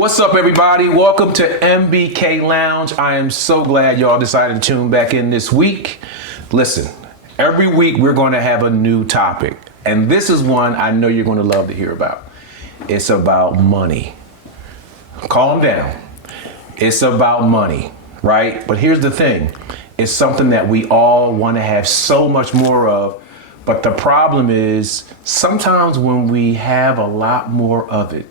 What's up, everybody? Welcome to MBK Lounge. I am so glad y'all decided to tune back in this week. Listen, every week we're going to have a new topic, and this is one I know you're going to love to hear about. It's about money. Calm down. It's about money, right? But here's the thing. It's something that we all want to have so much more of, but the problem is sometimes when we have a lot more of it,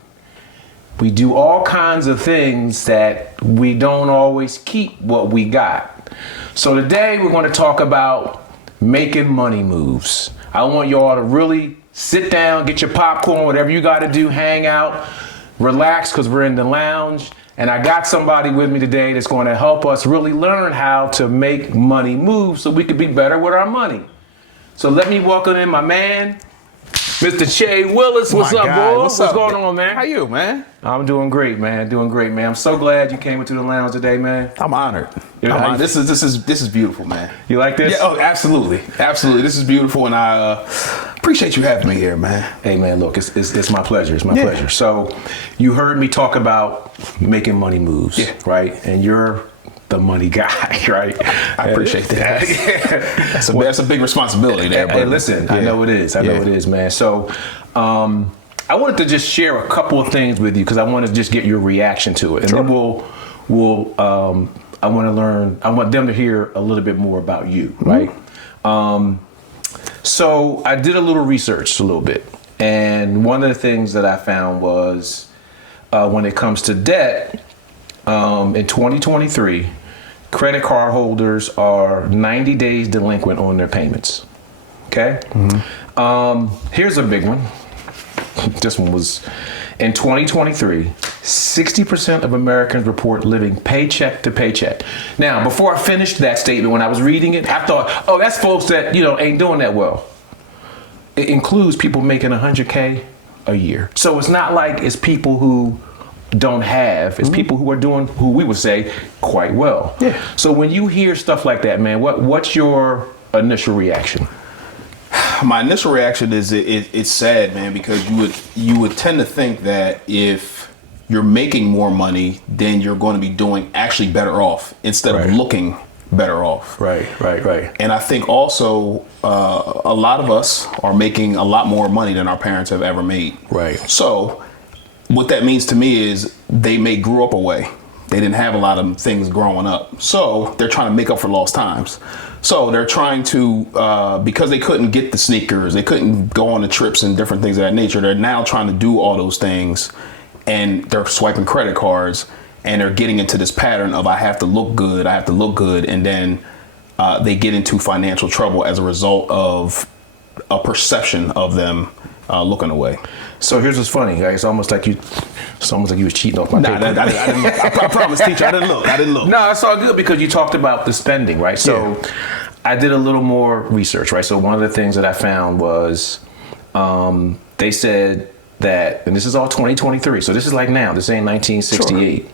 we do all kinds of things that we don't always keep what we got. So today we're going to talk about making money moves. I want y'all to really sit down, get your popcorn, whatever you got to do, hang out, relax, because we're in the lounge. And I got somebody with me today that's going to help us really learn how to make money moves so we can be better with our money. So let me welcome in my man, Mr. Willis. What's up, boy? What's going on, man? How you, man? I'm doing great, man. Doing great, man. I'm so glad you came into the lounge today, man. I'm honored. This is beautiful, man. You like this? Yeah. Oh, absolutely, absolutely. This is beautiful, and I appreciate you having me here, man. Hey, man. Look, it's my pleasure. It's my pleasure. So, you heard me talk about making money moves, right? And you're the money guy, right? I appreciate that. That's a big responsibility there. Hey, listen, I know it is. I know it is, man. So, I wanted to just share a couple of things with you because I want to just get your reaction to it, and then I want to learn. I want them to hear a little bit more about you, right? So I did a little research, a little bit, and one of the things that I found was when it comes to debt, in 2023, credit card holders are 90 days delinquent on their payments. Okay? Here's a big one. This one was, in 2023, 60% of Americans report living paycheck to paycheck. Now, before I finished that statement, when I was reading it, I thought, oh, that's folks that, ain't doing that well. It includes people making $100K a year. So it's not like it's people who don't have, it's people who are doing, who we would say, quite well. Yeah. So when you hear stuff like that, man, what's your initial reaction? My initial reaction is it's sad, man, because you would tend to think that if you're making more money, then you're going to be doing actually better off instead of looking better off. Right. And I think also a lot of us are making a lot more money than our parents have ever made. Right. So what that means to me is they grew up away. They didn't have a lot of things growing up. So they're trying to make up for lost times. So they're trying to, because they couldn't get the sneakers, they couldn't go on the trips and different things of that nature, they're now trying to do all those things, and they're swiping credit cards, and they're getting into this pattern of I have to look good, and then they get into financial trouble as a result of a perception of them looking away. So here's what's funny, guys. It's almost like you was cheating off my paper. I didn't look. I promise, teacher, I didn't look. No, it's all good because you talked about the spending, right? So I did a little more research, right? So one of the things that I found was they said that, and this is all 2023, so this is like now, this ain't 1968.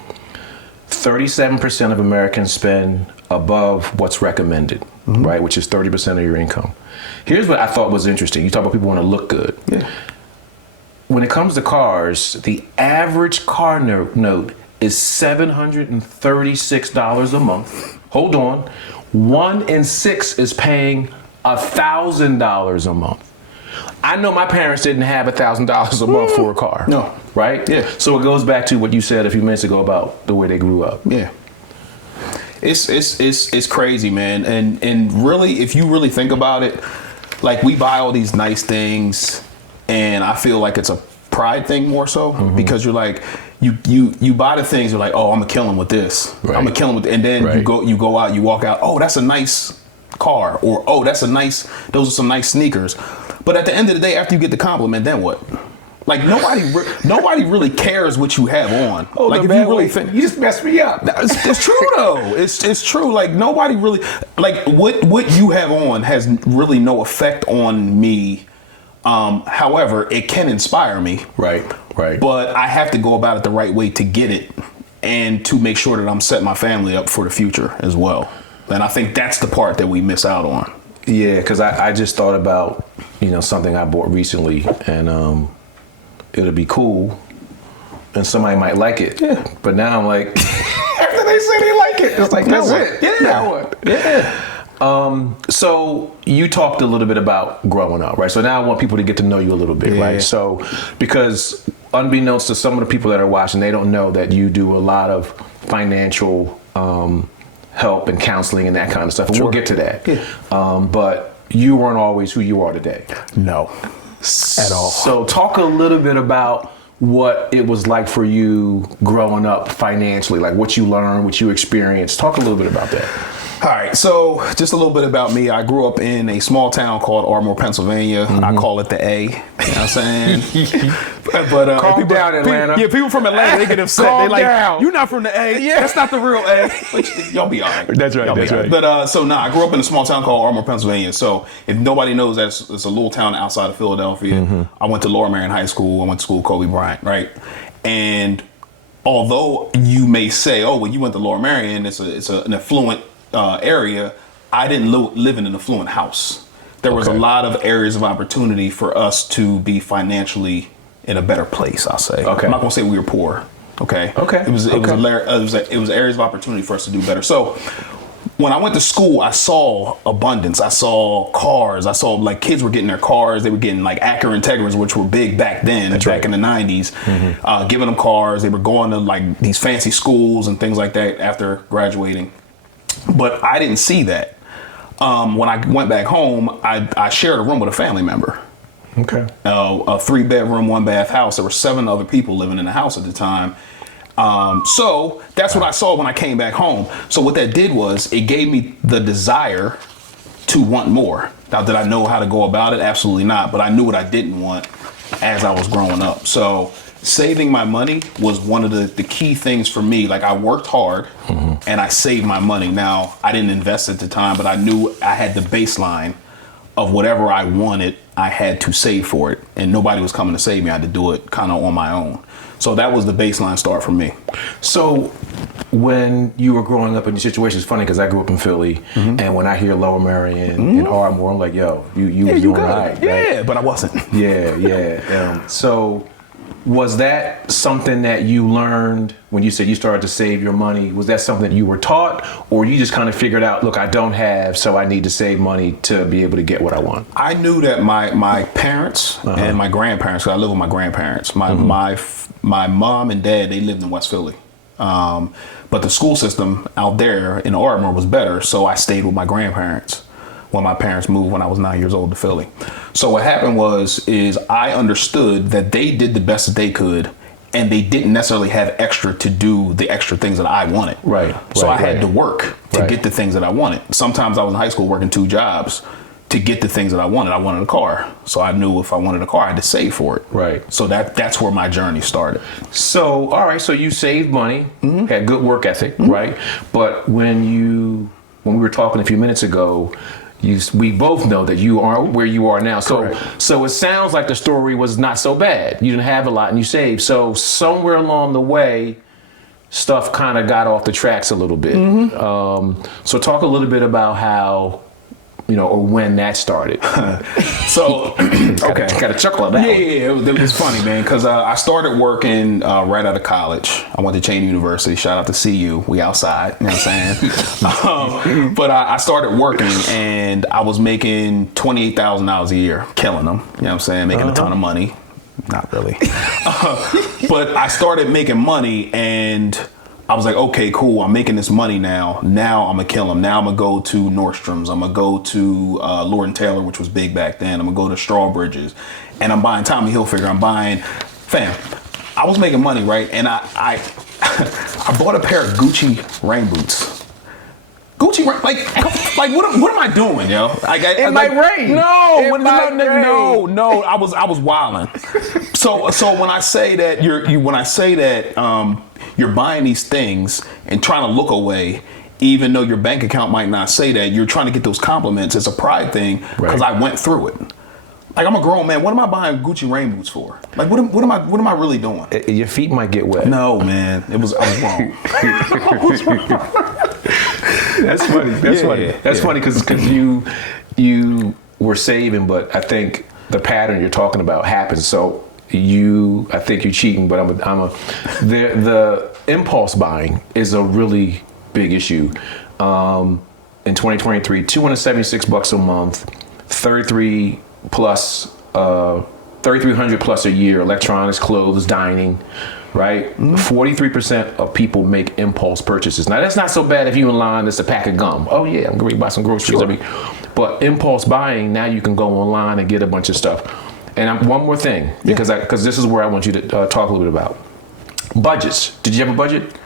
37% of Americans spend above what's recommended, right? Which is 30% of your income. Here's what I thought was interesting. You talk about people want to look good. Yeah. When it comes to cars, the average car note is $736 a month. Hold on. 1 in 6 is paying $1,000 a month. I know my parents didn't have $1,000 a month for a car. No. Right? Yeah. So it goes back to what you said a few minutes ago about the way they grew up. Yeah. It's crazy, man. And really, if you really think about it, like we buy all these nice things, and I feel like it's a pride thing more so because you're like you buy the things, you're like, oh, I'm gonna kill him with this. I'm gonna kill him with, and then you go out, you walk out, oh, that's a nice car, or oh, those are some nice sneakers. But at the end of the day, after you get the compliment, then what? Like nobody really cares what you have on. Oh, like if you really think you just messed me up. It's true though. It's true. Like nobody really like what you have on has really no effect on me. However, it can inspire me. Right. But I have to go about it the right way to get it and to make sure that I'm setting my family up for the future as well. And I think that's the part that we miss out on. Yeah, because I just thought about, something I bought recently, and it'll be cool and somebody might like it. Yeah. But now I'm like, after they say they like it, it's like, that's it. Yeah. Now what? Yeah. So you talked a little bit about growing up, right? So now I want people to get to know you a little bit, right? So because unbeknownst to some of the people that are watching, they don't know that you do a lot of financial help and counseling and that kind of stuff. And we'll get to that. Yeah. But you weren't always who you are today. No. At all. So talk a little bit about what it was like for you growing up financially, like what you learned, what you experienced. Talk a little bit about that. All right, so just a little bit about me. I grew up in a small town called Ardmore, Pennsylvania. I call it the A. You know what I'm saying? But Calm people, down, Atlanta. People from Atlanta, they get upset. Calm They're like, down. you're not from the A. Yeah. That's not the real A. Like, y'all be all right. That's right, Y'all be that's all right. But I grew up in a small town called Ardmore, Pennsylvania. So if nobody knows that, it's a little town outside of Philadelphia. I went to Lower Merion High School. I went to school with Kobe Bryant, right? And although you may say, oh, well, you went to Lower Merion, it's an affluent area, I didn't live in an affluent house. There was a lot of areas of opportunity for us to be financially in a better place, I'll say. Okay. I'm not gonna say we were poor. Okay. It was areas of opportunity for us to do better. So when I went to school, I saw abundance. I saw cars. I saw like kids were getting their cars. They were getting like Acura Integras, which were big back then, in the 90s, giving them cars. They were going to like these fancy schools and things like that after graduating. But I didn't see that. When I went back home, I shared a room with a family member. Okay. A 3-bedroom, 1-bath house. There were 7 other people living in the house at the time. So that's what I saw when I came back home. So what that did was it gave me the desire to want more. Now, did I know how to go about it? Absolutely not. But I knew what I didn't want as I was growing up. So saving my money was one of the key things for me. Like I worked hard and I saved my money. Now, I didn't invest at the time, but I knew I had the baseline of whatever I wanted, I had to save for it. And nobody was coming to save me. I had to do it kind of on my own. So that was the baseline start for me. So when you were growing up in your situation, it's funny because I grew up in Philly, and when I hear Lower Merion and Ardmore, I'm like, yo, you was doing all right. Yeah, right? but I wasn't. Yeah. So was that something that you learned when you said you started to save your money? Was that something that you were taught, or you just kind of figured out, look, I don't have, so I need to save money to be able to get what I want? I knew that my parents and my grandparents, because I live with my grandparents, my mom and dad, they lived in West Philly. But the school system out there in Ardmore was better, so I stayed with my grandparents when my parents moved when I was 9 years old to Philly. So what happened is I understood that they did the best that they could, and they didn't necessarily have extra to do the extra things that I wanted. So I had to work to get the things that I wanted. Sometimes I was in high school working 2 jobs to get the things that I wanted. I wanted a car. So I knew if I wanted a car, I had to save for it. So that's where my journey started. So, all right, so you saved money, had good work ethic, right? But when we were talking a few minutes ago, we both know that you are where you are now. So it sounds like the story was not so bad. You didn't have a lot and you saved. So somewhere along the way, stuff kind of got off the tracks a little bit. So talk a little bit about how, or when that started. So, okay. Got a chuckle at that. Yeah, it was funny, man, because I started working right out of college. I went to Cheney University. Shout out to CU. We outside, you know what I'm saying? But I started working, and I was making $28,000 a year, killing them. You know what I'm saying? Making a ton of money. Not really. But I started making money, and I was like, okay, cool. I'm making this money now. Now I'm going to kill them. Now I'm going to go to Nordstrom's. I'm going to go to Lord & Taylor, which was big back then. I'm going to go to Strawbridge's. And I'm buying Tommy Hilfiger. I'm buying... Fam, I was making money, right? And I bought a pair of Gucci rain boots. Gucci, like what am I doing, yo? It might rain. No, No, I was wilding. So when I say that you're buying these things and trying to look away, even though your bank account might not say that, you're trying to get those compliments. It's a pride thing because I went through it. Like, I'm a grown man. What am I buying Gucci rain boots for? Like, what am I really doing? Your feet might get wet. No, man. I was wrong. That's funny. That's funny because you were saving, but I think the pattern you're talking about happens. So I think you're cheating, but the impulse buying is a really big issue. In 2023, $276 a month, 3,300 plus a year, electronics, clothes, dining, right? 43% of people make impulse purchases. Now that's not so bad if you in line, it's a pack of gum. Oh yeah, I'm going to buy some groceries. Sure. But impulse buying, now you can go online and get a bunch of stuff. And one more thing, because this is where I want you to talk a little bit about budgets. Did you have a budget?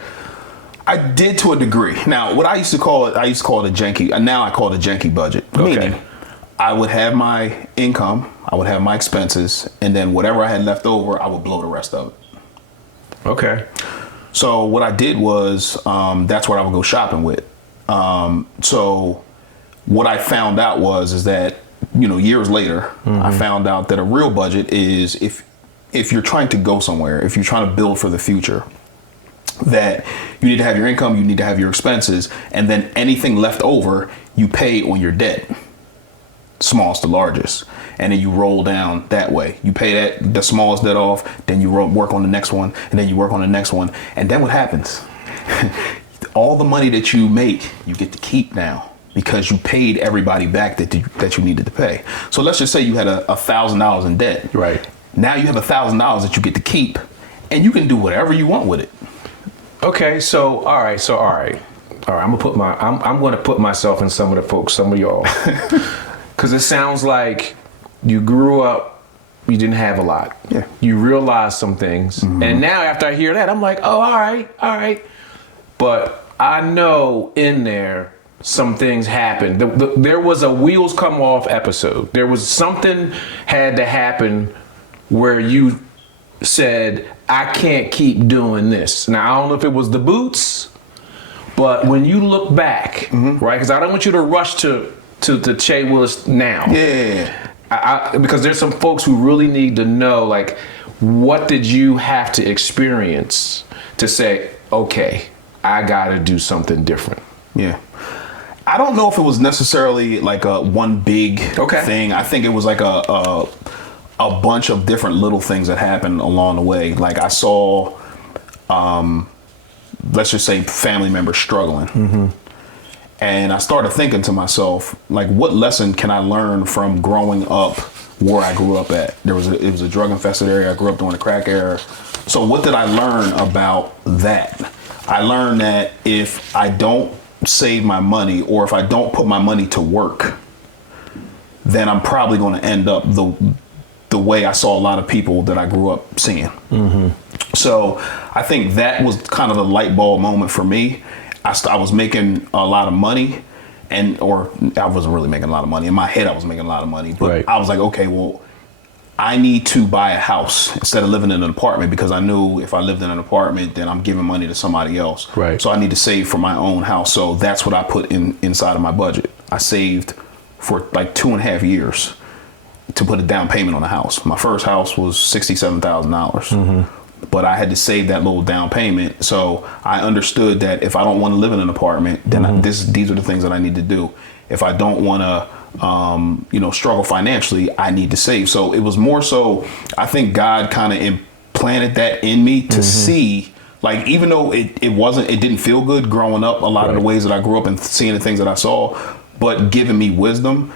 I did to a degree. Now, what I used to call it a janky. Now I call it a janky budget. Okay. Meaning, I would have my income, I would have my expenses, and then whatever I had left over, I would blow the rest of it. Okay. So what I did was, that's what I would go shopping with. So what I found out is that, years later, I found out that a real budget is if you're trying to go somewhere, if you're trying to build for the future, that you need to have your income, you need to have your expenses, and then anything left over, you pay on your debt, smallest to largest. And then you roll down that way. You pay the smallest debt off, then you work on the next one, and then you work on the next one. And then what happens? All the money that you make, you get to keep now because you paid everybody back that you needed to pay. So let's just say you had $1,000 in debt. Right. Now you have $1,000 that you get to keep, and you can do whatever you want with it. Okay. All right. I'm going to put myself in some of y'all, because it sounds like you grew up, you didn't have a lot. Yeah. You realized some things. And now after I hear that, I'm like, oh, all right. But I know in there some things happened. There was a wheels come off episode. There was something had to happen where you said, I can't keep doing this. Now, I don't know if it was the boots, but when you look back, right? Because I don't want you to rush to Che Willis now. Yeah. Because there's some folks who really need to know, like, what did you have to experience to say, okay, I got to do something different? Yeah. I don't know if it was necessarily like a one big thing. I think it was like a bunch of different little things that happened along the way. Like I saw, let's just say, family members struggling. And I started thinking to myself, like, what lesson can I learn from growing up where I grew up at? It was a drug infested area. I grew up during the crack era. So what did I learn about that? I learned that if I don't save my money, or if I don't put my money to work, then I'm probably going to end up the way I saw a lot of people that I grew up seeing. So I think that was kind of the light bulb moment for me. I was making a lot of money, or I wasn't really making a lot of money. In my head, I was making a lot of money, but I was like, okay, well, I need to buy a house instead of living in an apartment, because I knew if I lived in an apartment, then I'm giving money to somebody else. Right. So I need to save for my own house. So that's what I put inside of my budget. I saved for like 2.5 years to put a down payment on a house. My first house was $67,000. But I had to save that little down payment. So I understood that if I don't want to live in an apartment, then these are the things that I need to do. If I don't want to, struggle financially, I need to save. So it was more so, I think God kind of implanted that in me to see, like, even though it didn't feel good growing up, a lot of the ways that I grew up and seeing the things that I saw, but giving me wisdom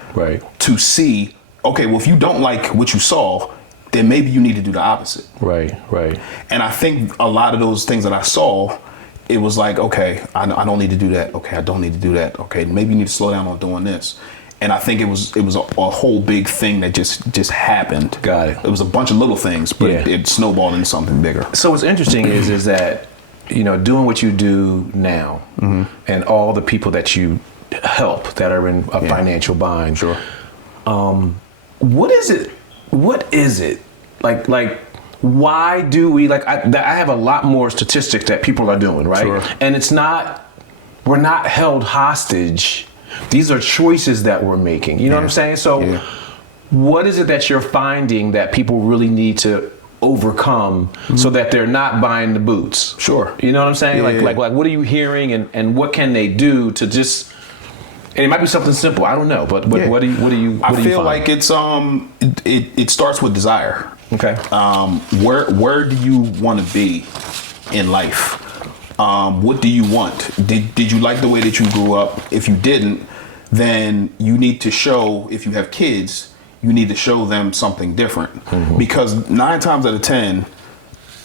to see, okay, well, if you don't like what you saw, then maybe you need to do the opposite. Right. And I think a lot of those things that I saw, it was like, okay, I don't need to do that. Okay, I don't need to do that. Okay, maybe you need to slow down on doing this. And I think it was a whole big thing that just happened. Got it. It was a bunch of little things, but it snowballed into something bigger. So what's interesting is that, doing what you do now, and all the people that you help that are in a financial bind. Sure. What is it? Like, why do we, like, I have a lot more statistics that people are doing, right? Sure. And we're not held hostage. These are choices that we're making. You know what I'm saying? So what is it that you're finding that people really need to overcome so that they're not buying the boots? Sure. You know what I'm saying? Like what are you hearing, and what can they do to just, and it might be something simple, I don't know, but what do you I feel like it's it starts with desire. Okay. Where do you want to be in life? What do you want? Did you like the way that you grew up? If you didn't, then you need to show, if you have kids, you need to show them something different. Because 9 times out of 10,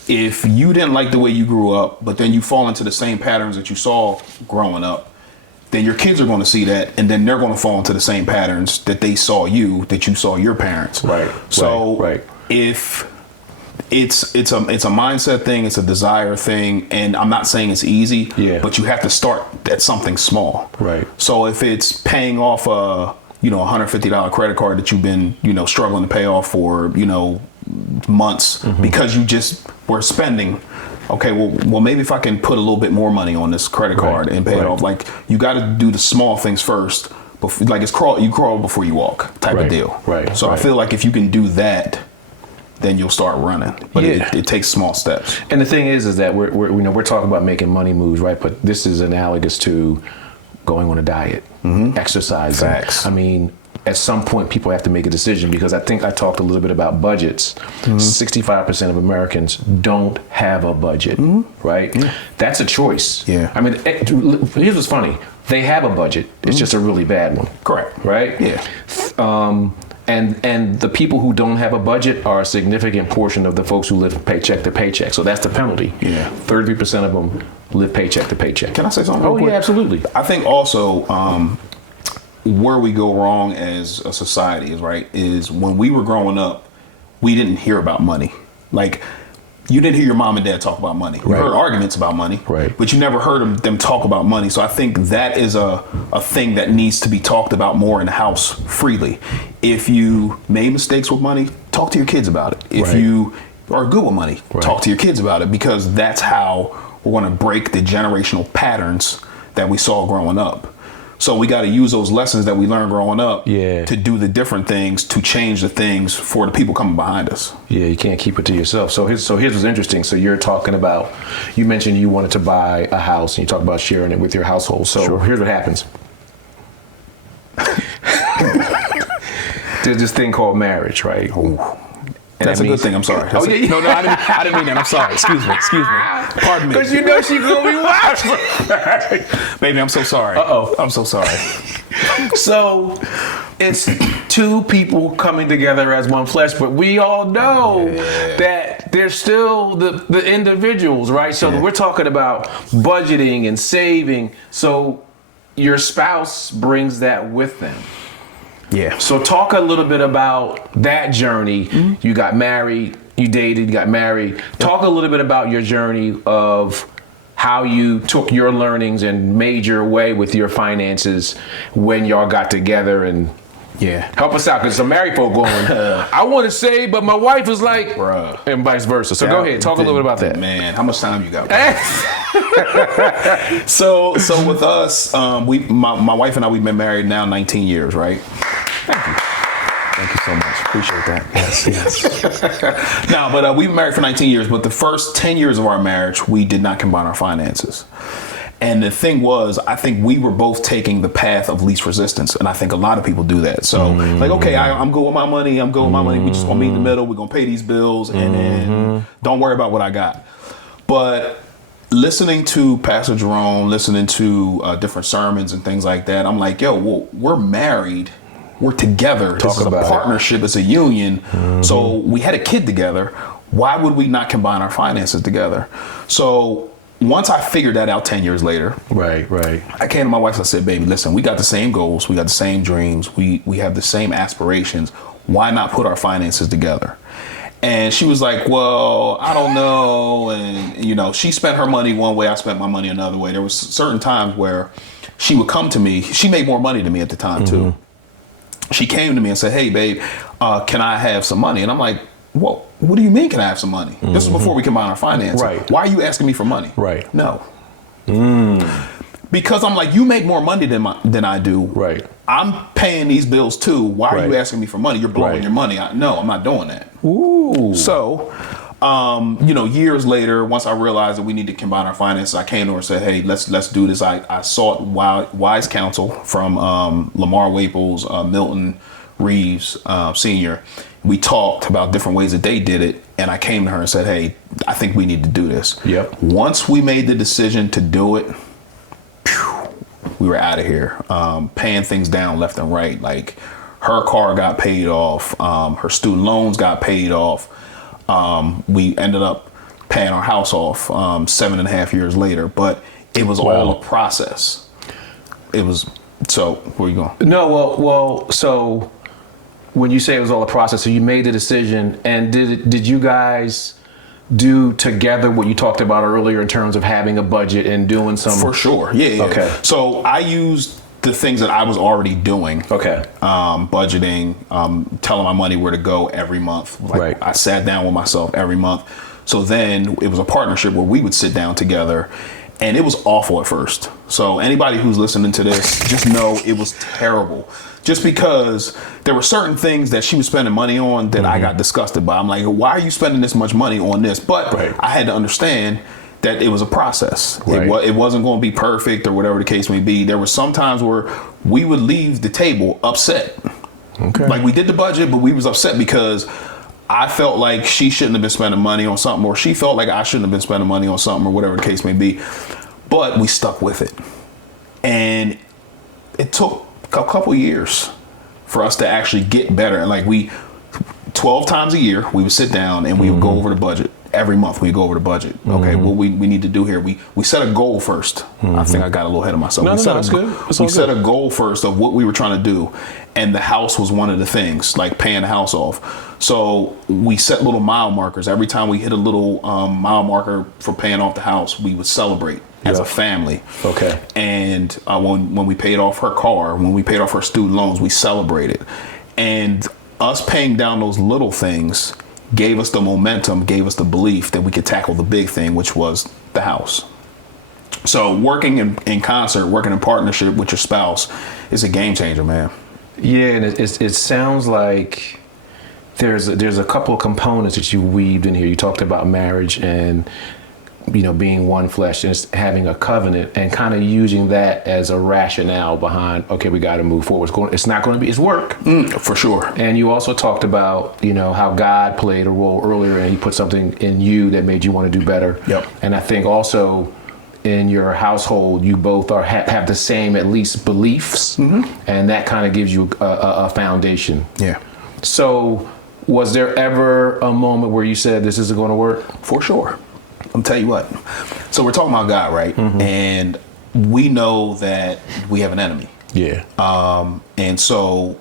if you didn't like the way you grew up, but then you fall into the same patterns that you saw growing up, then your kids are going to see that, and then they're going to fall into the same patterns that they saw you, that you saw your parents. Right. So if it's a mindset thing, it's a desire thing, and I'm not saying it's easy, but you have to start at something small. Right. So if it's paying off a $150 credit card that you've been struggling to pay off for months because you just were spending. Okay, well, maybe if I can put a little bit more money on this credit card and pay it off, like you got to do the small things first. Like you crawl before you walk type of deal. Right. So I feel like if you can do that, then you'll start running. But it takes small steps. And the thing is that we're talking about making money moves, right? But this is analogous to going on a diet, exercising. Facts. I mean, at some point, people have to make a decision, because I think I talked a little bit about budgets. 65% of Americans don't have a budget, right? Yeah. That's a choice. Yeah. I mean, here's what's funny. They have a budget. It's just a really bad one. Correct. Right? Yeah. And the people who don't have a budget are a significant portion of the folks who live paycheck to paycheck. So that's the penalty. Yeah. 33% of them live paycheck to paycheck. Can I say something? Oh, yeah, absolutely. I think also where we go wrong as a society is when we were growing up, we didn't hear about money. Like, you didn't hear your mom and dad talk about money. You heard arguments about money, but you never heard them talk about money. So I think that is a thing that needs to be talked about more in the house freely. If you made mistakes with money, talk to your kids about it. If you are good with money, talk to your kids about it, because that's how we're going to break the generational patterns that we saw growing up. So we got to use those lessons that we learned growing up to do the different things, to change the things for the people coming behind us. Yeah, you can't keep it to yourself. So here's what's interesting. So you're talking about, you mentioned you wanted to buy a house, and you talk about sharing it with your household. So here's what happens. There's this thing called marriage, right? That's a good thing. I'm sorry. No, I didn't mean that. I'm sorry. Excuse me. Pardon me. Because you know she's gonna be watching. Baby, I'm so sorry. I'm so sorry. So it's two people coming together as one flesh, but we all know that they're still the individuals, right? So we're talking about budgeting and saving. So your spouse brings that with them. Yeah. So talk a little bit about that journey. You got married, you dated, you got married. Talk a little bit about your journey of how you took your learnings and made your way with your finances when y'all got together, and help us out, because some married folk going, I want to save, but my wife is like, bruh, and vice versa. So go ahead, talk a little bit about that. Man, how much time you got? So with us, my wife and I, we've been married now 19 years, right? Thank you. Thank you so much. Appreciate that. Yes. Now, but we've been married for 19 years, but the first 10 years of our marriage, we did not combine our finances. And the thing was, I think we were both taking the path of least resistance. And I think a lot of people do that. So like, okay, I'm good with my money. I'm good with my money. We just gonna meet in the middle. We're gonna pay these bills, and then don't worry about what I got. But listening to Pastor Jerome, listening to different sermons and things like that, I'm like, well, we're married. We're together. This is a partnership. It's a union. So we had a kid together. Why would we not combine our finances together? So once I figured that out 10 years later, I came to my wife and I said, baby, listen, we got the same goals. We got the same dreams. We have the same aspirations. Why not put our finances together? And she was like, well, I don't know. And, she spent her money one way. I spent my money another way. There was certain times where she would come to me. She made more money than me at the time, too. She came to me and said, hey, babe, can I have some money? And I'm like, well, what do you mean can I have some money? This is before we combine our finances. Why are you asking me for money? No. Because I'm like, you make more money than I do. I'm paying these bills too. Why are you asking me for money? You're blowing your money. No, I'm not doing that. So Years later, once I realized that we need to combine our finances, I came to her and said, "Hey, let's do this." I sought wise counsel from Lamar Waples, Milton Reeves, Senior. We talked about different ways that they did it, and I came to her and said, "Hey, I think we need to do this." Yep. Once we made the decision to do it, we were out of here, paying things down left and right. Like her car got paid off, her student loans got paid off. We ended up paying our house off 7.5 years later, but it was all a process. It was. So where you going? No, well. So when you say it was all a process, so you made the decision, and did you guys do together what you talked about earlier in terms of having a budget and doing some? For sure, yeah. Okay. So I used the things that I was already doing. Okay. Budgeting, telling my money where to go every month. Like, right. I sat down with myself every month. So then it was a partnership where we would sit down together, and it was awful at first. So anybody who's listening to this, just know it was terrible. Just because there were certain things that she was spending money on that I got disgusted by. I'm like, why are you spending this much money on this? But I had to understand that it was a process. Right. It wasn't going to be perfect or whatever the case may be. There were some times where we would leave the table upset. Okay. Like we did the budget, but we was upset because I felt like she shouldn't have been spending money on something, or she felt like I shouldn't have been spending money on something, or whatever the case may be. But we stuck with it. And it took a couple years for us to actually get better. And like 12 times a year, we would sit down and we would go over the budget. Every month we go over the budget. Okay, what we need to do here. We set a goal first. I think I got a little ahead of myself. That's good. We set a goal first of what we were trying to do. And the house was one of the things, like paying the house off. So we set little mile markers. Every time we hit a little mile marker for paying off the house, we would celebrate as a family. Okay. And when we paid off her car, when we paid off her student loans, we celebrated. And us paying down those little things gave us the momentum, gave us the belief that we could tackle the big thing, which was the house. So working in concert, working in partnership with your spouse is a game changer, man. Yeah, and it sounds like there's a couple of components that you weaved in here. You talked about marriage and being one flesh, and it's having a covenant, and kind of using that as a rationale behind, okay, we got to move forward. It's not going to be, it's work. For sure. And you also talked about, how God played a role earlier, and he put something in you that made you want to do better. Yep. And I think also in your household, you both have the same, at least, beliefs, and that kind of gives you a foundation. Yeah. So was there ever a moment where you said, this isn't going to work? For sure. I'm tell you what. So we're talking about God, right? And we know that we have an enemy. Yeah. And so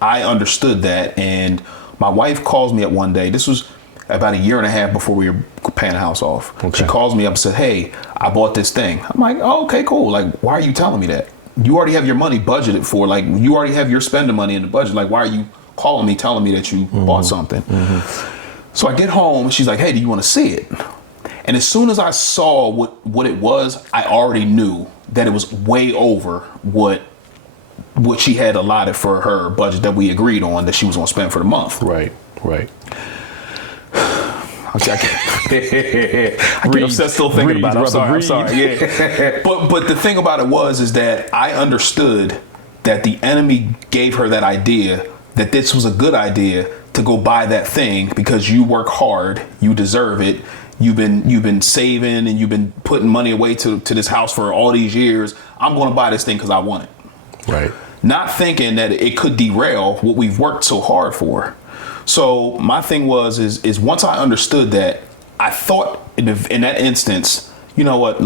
I understood that. And my wife calls me up one day. This was about 1.5 years before we were paying the house off. Okay. She calls me up and said, "Hey, I bought this thing." I'm like, "Oh, okay, cool. Like, why are you telling me that? You already have your money budgeted for. Like, you already have your spending money in the budget. Like, why are you calling me telling me that you bought something?" So I get home and she's like, "Hey, do you want to see it?" And as soon as I saw what it was, I already knew that it was way over what she had allotted for her budget that we agreed on that she was going to spend for the month. Right. I get upset still thinking about it. I'm sorry. Yeah. But the thing about it is that I understood that the enemy gave her that idea, that this was a good idea to go buy that thing because you work hard, you deserve it. You've been saving and you've been putting money away to this house for all these years. I'm going to buy this thing because I want it. Right. Not thinking that it could derail what we've worked so hard for. So my thing is once I understood that, I thought in that instance, you know what?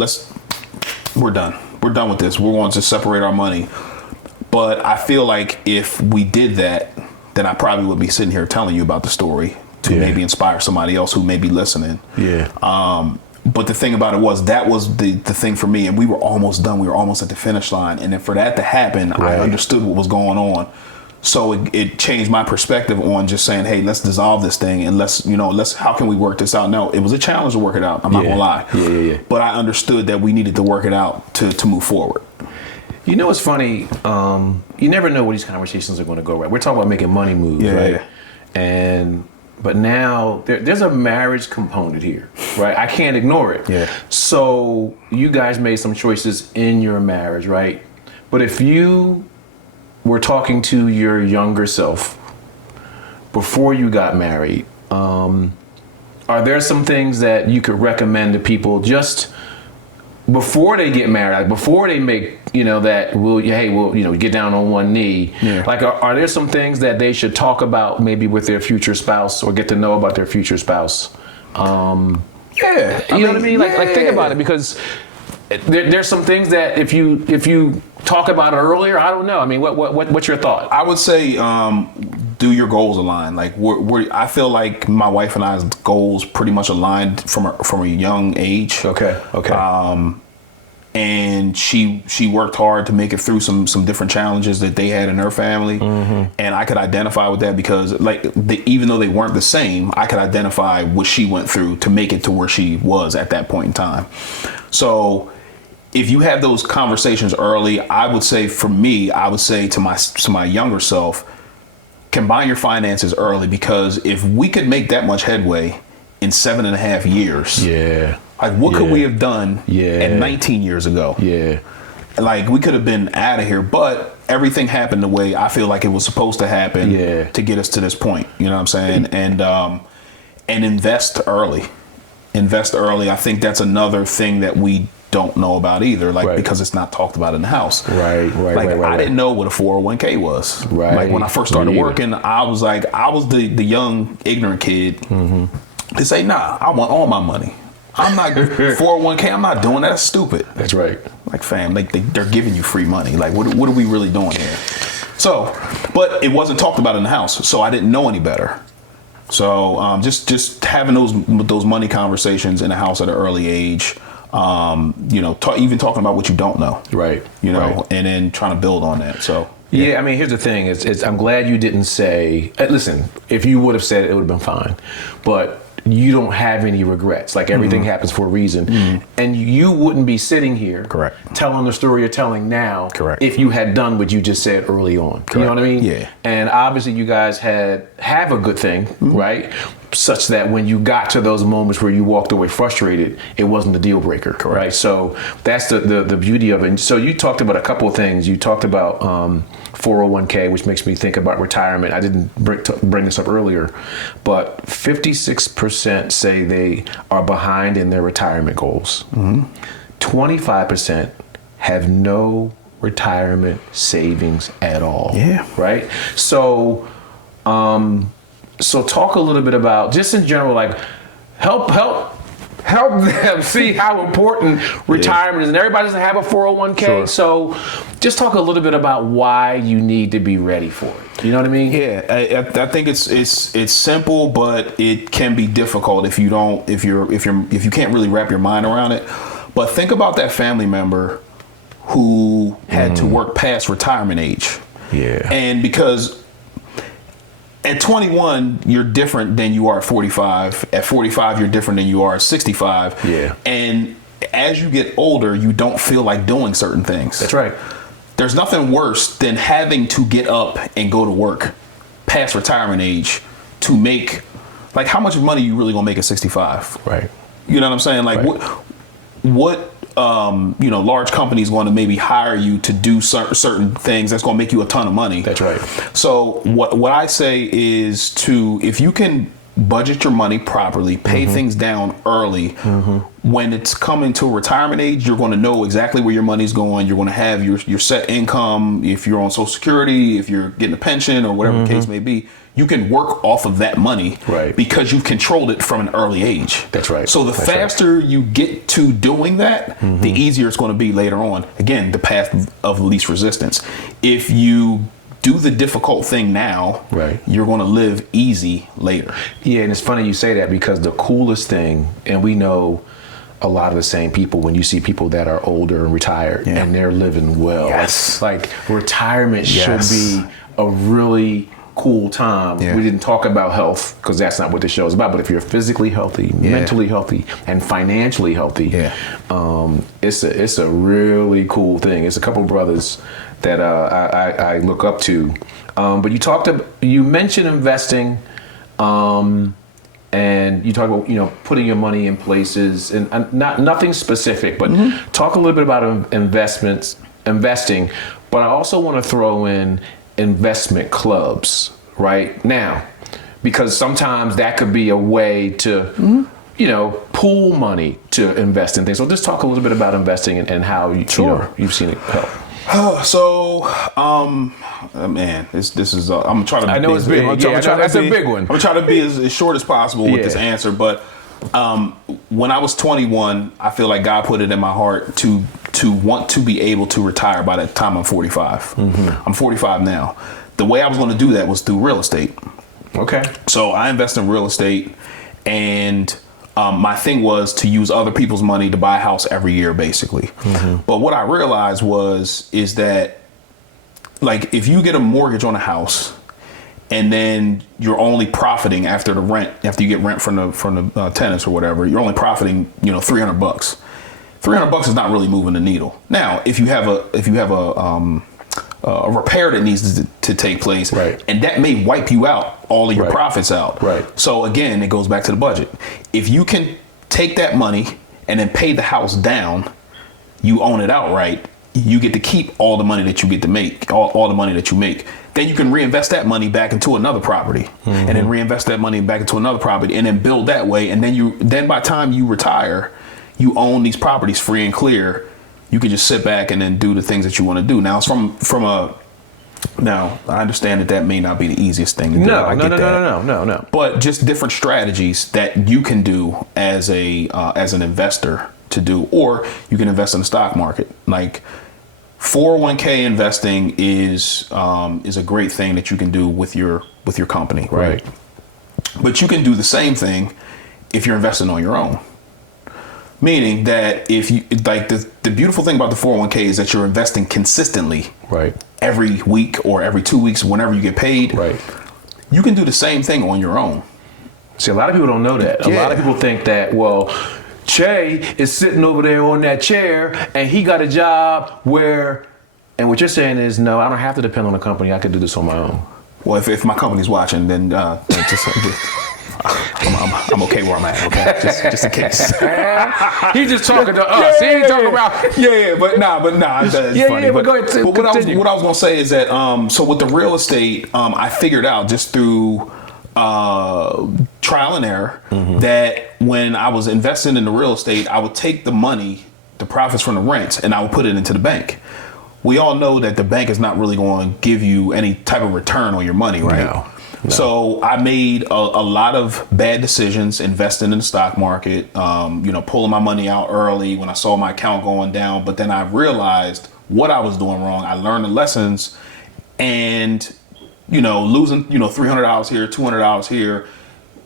We're done. We're done with this. We're going to separate our money. But I feel like if we did that, then I probably would be sitting here telling you about the story to maybe inspire somebody else who may be listening. Yeah. But the thing about it that was the thing for me, and we were almost done. We were almost at the finish line. And then for that to happen, I understood what was going on. So it changed my perspective on just saying, hey, let's dissolve this thing and how can we work this out? No, it was a challenge to work it out. I'm not gonna lie. Yeah. But I understood that we needed to work it out to move forward. You know what's funny? You never know where these conversations are going to go, right? We're talking about making money moves, right? Yeah. And but now there's a marriage component here, right? I can't ignore it. Yeah. So you guys made some choices in your marriage, right? But if you were talking to your younger self before you got married, are there some things that you could recommend to people just before they get married, like before they make, that we'll get down on one knee. Yeah. Like, are there some things that they should talk about maybe with their future spouse or get to know about their future spouse? Yeah. You know what I mean? Like think about it, because there's some things that if you talk about it earlier, I don't know. I mean, what's your thought? I would say do your goals align. Like I feel like my wife and I's goals pretty much aligned from a young age. Okay. And she worked hard to make it through some different challenges that they had in her family, and I could identify with that because even though they weren't the same, I could identify what she went through to make it to where she was at that point in time. So if you have those conversations early, I would say to my younger self, combine your finances early, because if we could make that much headway in 7.5 years, like what could we have done at 19 years ago? Yeah. Like we could have been out of here, but everything happened the way I feel like it was supposed to happen to get us to this point. You know what I'm saying? And invest early. I think that's another thing that we don't know about either, because it's not talked about in the house. Right. I didn't know what a 401k was. Right. Like when I first started working, I was the young ignorant kid to say, nah, I want all my money. I'm not 401k. I'm not doing that. That's stupid. That's right. Like, fam, they're giving you free money. Like, what are we really doing here? So, but it wasn't talked about in the house, so I didn't know any better. So, just having those money conversations in the house at an early age. Even talking about what you don't know. Right. And then trying to build on that. So. Yeah, I mean, here's the thing. It's I'm glad you didn't say. Listen, if you would have said it, it would have been fine. But you don't have any regrets. Like everything happens for a reason, and you wouldn't be sitting here, telling the story you're telling now, if you had done what you just said early on. You know what I mean? Yeah. And obviously, you guys have a good thing, right? Such that when you got to those moments where you walked away frustrated, it wasn't a deal breaker, right? So that's the beauty of it. And so you talked about a couple of things. You talked about 401k, which makes me think about retirement. I didn't bring this up earlier, but 56% say they are behind in their retirement goals. 25% have no retirement savings at all. Yeah. Right? So talk a little bit about, just in general, like help them see how important retirement is. And everybody doesn't have a 401k. Sure. So just talk a little bit about why you need to be ready for it. You know what I mean? Yeah, I think it's simple, but it can be difficult if you can't really wrap your mind around it. But think about that family member who had to work past retirement age. Yeah. And because at 21, you're different than you are at 45. At 45, you're different than you are at 65. Yeah. And as you get older, you don't feel like doing certain things. That's right. There's nothing worse than having to get up and go to work past retirement age to make, like, how much money you really gonna make at 65? Right. You know what I'm saying? Like, what large companies going to maybe hire you to do certain things that's going to make you a ton of money. That's right. So what I say is if you can budget your money properly, pay things down early, when it's coming to retirement age, you're going to know exactly where your money's going. You're going to have your set income. If you're on Social Security, if you're getting a pension or whatever the case may be, you can work off of that money because you've controlled it from an early age. That's right. So the faster you get to doing that, the easier it's going to be later on. Again, the path of least resistance. If you do the difficult thing now, you're going to live easy later. Yeah, and it's funny you say that, because the coolest thing, and we know a lot of the same people, when you see people that are older and retired and they're living well. Yes. Like retirement should be a really cool time. We didn't talk about health because that's not what the show is about, but if you're physically healthy, mentally healthy, and financially healthy, it's a really cool thing. It's a couple brothers that I look up to. But you mentioned investing. And you talk about, putting your money in places and nothing specific, but talk a little bit about investing. But I also want to throw in investment clubs right now, because sometimes that could be a way to, pool money to invest in things. So just talk a little bit about investing and how you've seen it help. Man, this is. I'm trying to. I know it's big. That's a big one. I'm gonna try to be as short as possible with this answer. But when I was 21, I feel like God put it in my heart to want to be able to retire by the time I'm 45. I'm 45 now. The way I was going to do that was through real estate. Okay. So I invest in real estate, and my thing was to use other people's money to buy a house every year, basically. But what I realized is that, like, if you get a mortgage on a house and then you're only profiting after you get rent from the tenants or whatever, you're only profiting, $300. $300 is not really moving the needle. Now, if you have a repair that needs to take place, right, and that may wipe you out, all of your profits out. Right. So again, it goes back to the budget. If you can take that money and then pay the house down, you own it outright. You get to keep all the money that you get to make, all the money that you make. Then you can reinvest that money back into another property, and then reinvest that money back into another property, and then build that way. And then by the time you retire, you own these properties free and clear. You can just sit back and then do the things that you want to do. Now, it's now I understand that may not be the easiest thing to do. No. But just different strategies that you can do as an investor to do, or you can invest in the stock market. Like 401k investing is a great thing that you can do with your company, right? But you can do the same thing if you're investing on your own. Meaning that if you like the beautiful thing about the 401k is that you're investing consistently, right, every week or every 2 weeks, whenever you get paid. Right. You can do the same thing on your own. See, a lot of people don't know that. A lot of people think that, well, Che is sitting over there on that chair and he got a job where, and what you're saying is, no, I don't have to depend on a company. I can do this on my own. Well, if my company's watching, then just. I'm okay where I'm at, okay? Just in case. He's just talking to us. He ain't talking about. But nah. That's funny. But go ahead. But what I was gonna say is that so with the real estate, I figured out just through trial and error that when I was investing in the real estate, I would take the money, the profits from the rents, and I would put it into the bank. We all know that the bank is not really going to give you any type of return on your money, right? No. So I made a lot of bad decisions investing in the stock market, pulling my money out early when I saw my account going down. But then I realized what I was doing wrong. I learned the lessons, and, losing, $300 here, $200 here,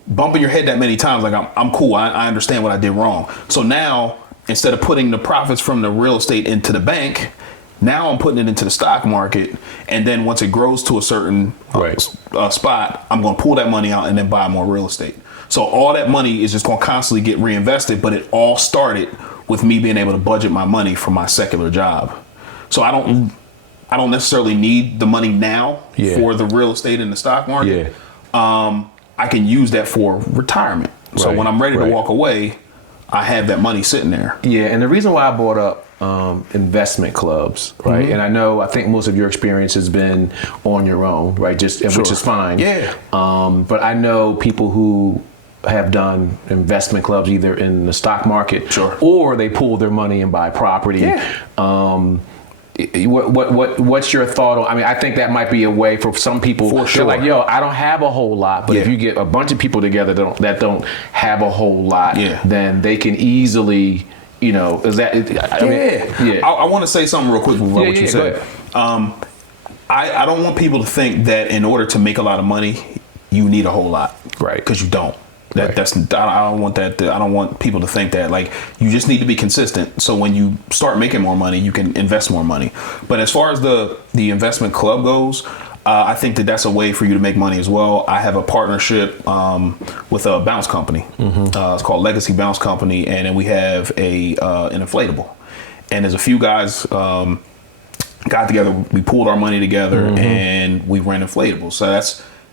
bumping your head that many times. Like, I'm cool. I understand what I did wrong. So now, instead of putting the profits from the real estate into the bank, now I'm putting it into the stock market, and then once it grows to a certain spot, I'm going to pull that money out and then buy more real estate. So all that money is just going to constantly get reinvested, but it all started with me being able to budget my money from my secular job. So I don't necessarily need the money now for the real estate and the stock market. I can use that for retirement. So when I'm ready to walk away, I have that money sitting there. Yeah, and the reason why I brought up investment clubs, right? And I think most of your experience has been on your own, right? Which is fine. Yeah. But I know people who have done investment clubs either in the stock market, or they pool their money and buy property. Yeah. What's your thought on? I mean, I think that might be a way for some people. For sure. They're like, yo, I don't have a whole lot, but if you get a bunch of people together that don't have a whole lot, then they can easily. Is that? I want to say something real quick about what you said. I don't want people to think that in order to make a lot of money, you need a whole lot, right? Because you don't. I don't want that. I don't want people to think that. Like, you just need to be consistent. So when you start making more money, you can invest more money. But as far as the investment club goes, I think that's a way for you to make money as well. I have a partnership with a bounce company. It's called Legacy Bounce Company, and then we have an inflatable. And there's a few guys got together. We pooled our money together, and we ran inflatables. So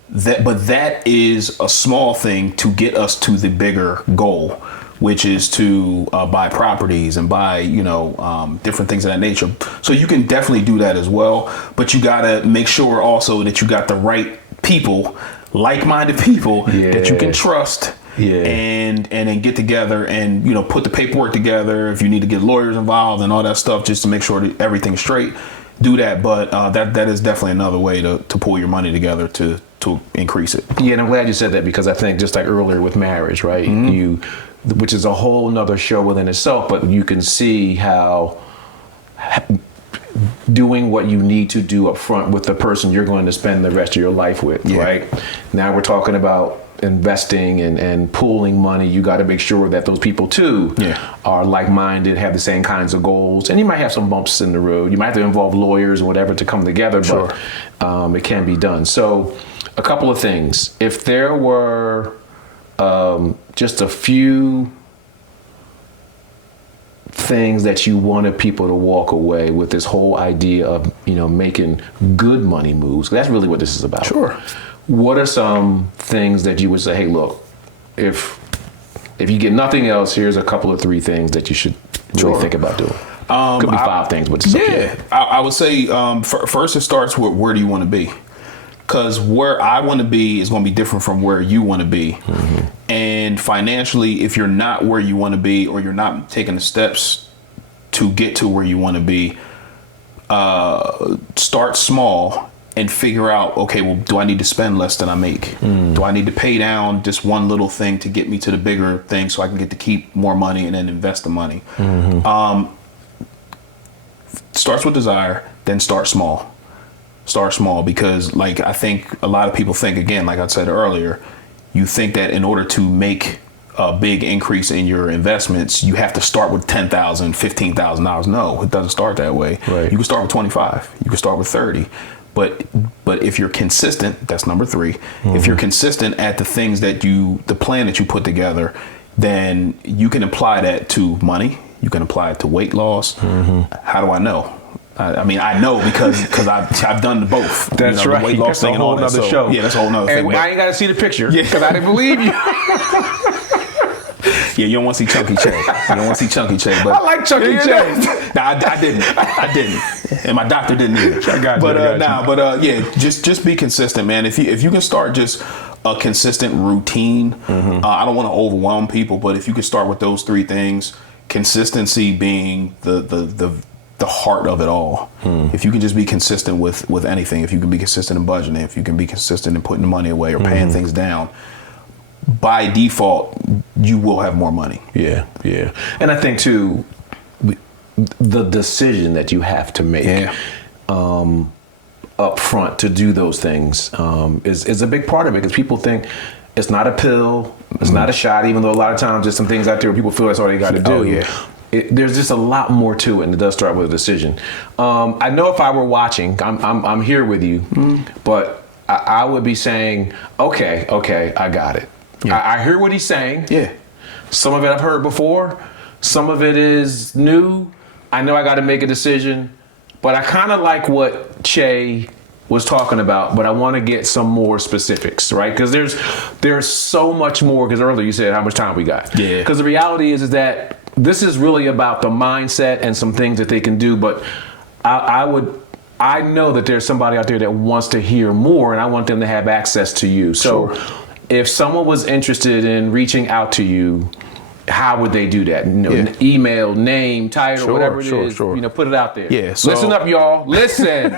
that is a small thing to get us to the bigger goal, which is to buy properties and buy, different things of that nature. So you can definitely do that as well, but you gotta make sure also that you got the right people, like-minded people that you can trust. And then get together and put the paperwork together. If you need to get lawyers involved and all that stuff, just to make sure that everything's straight, do that. But that is definitely another way to pull your money together to increase it. Yeah, and I'm glad you said that, because I think just like earlier with marriage, right? Which is a whole nother show within itself, but you can see how doing what you need to do up front with the person you're going to spend the rest of your life with, right? Now we're talking about investing and pooling money. You got to make sure that those people too are like-minded, have the same kinds of goals, and you might have some bumps in the road. You might have to involve lawyers or whatever to come together, but it can be done. So a couple of things. If there were just a few things that you wanted people to walk away with this whole idea of, making good money moves, that's really what this is about. Sure. What are some things that you would say, hey, look, if you get nothing else, here's a couple of 3 things that you should really think about doing? Could be 5 things, but it's okay. I would say first it starts with, where do you want to be? Because where I want to be is going to be different from where you want to be. And financially, if you're not where you want to be, or you're not taking the steps to get to where you want to be, start small and figure out, okay, well, do I need to spend less than I make? Do I need to pay down just one little thing to get me to the bigger thing so I can get to keep more money and then invest the money? Starts with desire, then start small. Start small, because I think a lot of people think, again, like I said earlier, you think that in order to make a big increase in your investments, you have to start with $10,000, $15,000. No, it doesn't start that way. Right. You can start with 25. You can start with 30. But if you're consistent, that's number 3. If you're consistent at the things the plan that you put together, then you can apply that to money. You can apply it to weight loss. How do I know? I mean, I know because I've done both. That's right. The weight loss thing and all that. That's a whole other show. Yeah, that's a whole nother thing. And I ain't got to see the picture because I didn't believe you. Yeah, you don't want to see Chunky Che. You don't want to see Chunky Che. But I like Chunky Che. Nah, I didn't. And my doctor didn't either. Just be consistent, man. If you can start just a consistent routine, I don't want to overwhelm people, but if you can start with those 3 things, consistency being the heart of it all. If you can just be consistent with anything, if you can be consistent in budgeting, if you can be consistent in putting the money away or paying things down, by default, you will have more money. Yeah. And I think too, the decision that you have to make up front to do those things is a big part of it, because people think it's not a pill, it's not a shot, even though a lot of times there's some things out there where people feel that's all they got to do. There's just a lot more to it, and it does start with a decision. I know if I were watching, I'm here with you, but I would be saying, okay, I got it. I hear what he's saying. Some of it I've heard before. Some of it is new. I know I got to make a decision, but I kind of like what Che was talking about, but I want to get some more specifics, right? Because there's so much more. Because earlier you said how much time we got. Because the reality is that this is really about the mindset and some things that they can do. But I know that there's somebody out there that wants to hear more, and I want them to have access to you. So if someone was interested in reaching out to you, how would they do that? Email, name, title, whatever it is. Put it out there. So, listen up, y'all. Listen.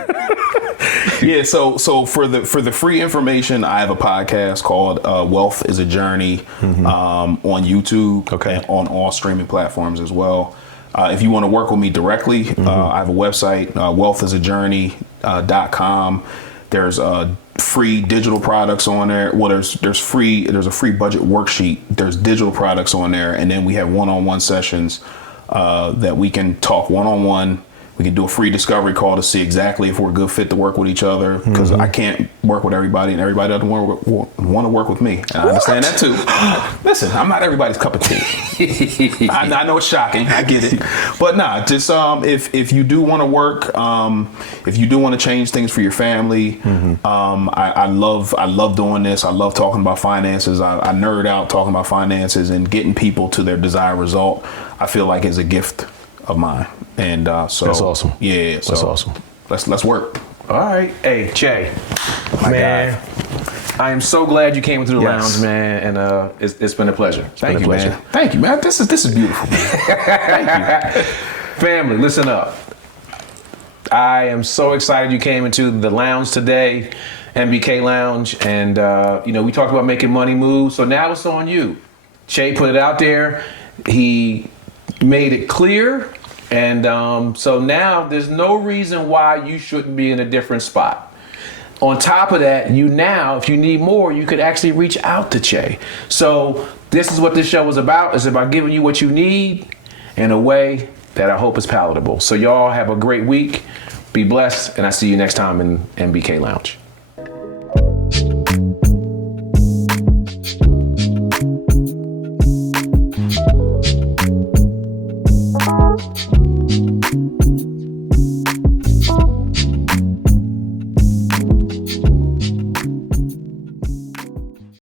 So for the free information, I have a podcast called Wealth is a Journey on YouTube and on all streaming platforms as well. If you want to work with me directly, I have a website, wealthisajourney.com. There's free digital products on there. Well, there's a free budget worksheet. There's digital products on there, and then we have one-on-one sessions that we can talk one-on-one, We can do a free discovery call to see exactly if we're a good fit to work with each other, because I can't work with everybody, and everybody doesn't want to work with me. And I understand that too. Listen, I'm not everybody's cup of tea. I know it's shocking. I get it. But nah, just if you do want to work, if you do want to change things for your family, I love doing this. I love talking about finances. I nerd out talking about finances, and getting people to their desired result, I feel like is a gift of mine. And so that's awesome. Yeah, so that's awesome. Let's work. All right. Hey, Che, My man, guy. I am so glad you came into the Yes. lounge, man, and it's been a pleasure. Thank you, man. Thank you, man. This is beautiful, man. Thank you. Family, listen up. I am so excited you came into the lounge today, MBK Lounge, and we talked about making money move. So now it's on you. Che put it out there. He made it clear. And so now there's no reason why you shouldn't be in a different spot. On top of that, if you need more, you could actually reach out to Che. So this is what this show is about. It's about giving you what you need in a way that I hope is palatable. So y'all have a great week. Be blessed. And I see you next time in MBK Lounge.